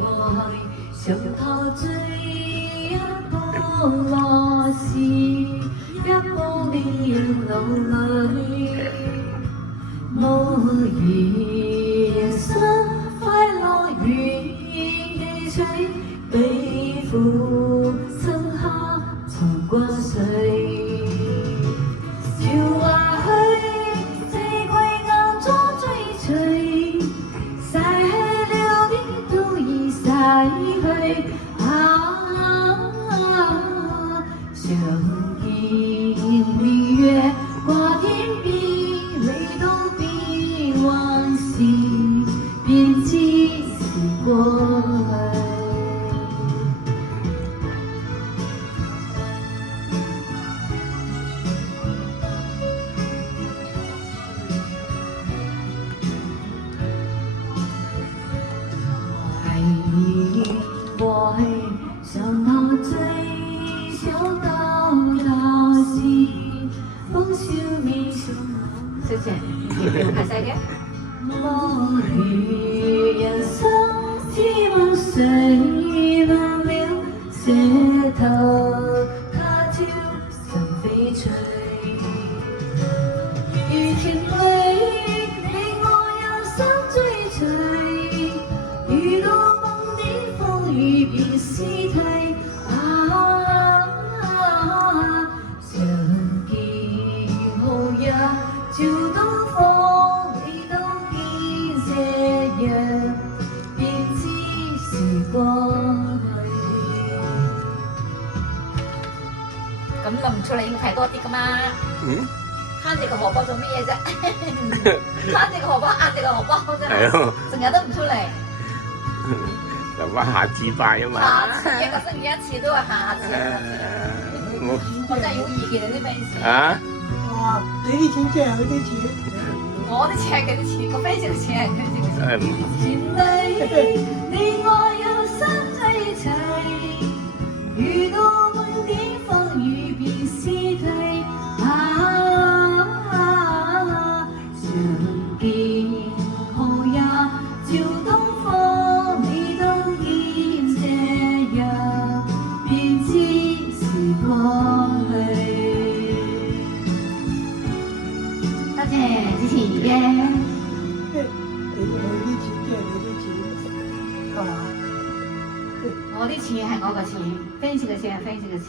我想陶醉一波浪是一波烈流淚，無言生快樂與記取，背負深刻從過誰。潮話去，四季眼中追隨，逝去了的都已逝去。相見明月掛天邊，你都變幻時，便知是過去。我想陶醉小島島是風笑面上，謝謝，係細嘅。我與人生希望誰忘了舌頭，它跳上翡翠，如田裏你我有心追隨，遇到雨便思退相見好日照東方，你都見這樣，便知時光去。咁諗唔出嚟應該係多啲噶嘛？慳住個荷包做乜嘢啫？慳住個荷包，壓住個荷包啫，成日都唔出嚟。留翻下次拜啊嘛！下次一個星期一次都係下次。我真係好意見你啲 fans。啊？哇！你啲錢即係佢啲錢。我啲錢係佢啲錢，個 fans 嘅錢係佢啲錢。前嚟你我有心追隨，遇到滿點風雨便思退。相見好日照東方。多謝支持嘅。你啲錢即係你啲錢，係嘛？我啲錢係我嘅錢，fans 嘅錢係 fans 嘅錢。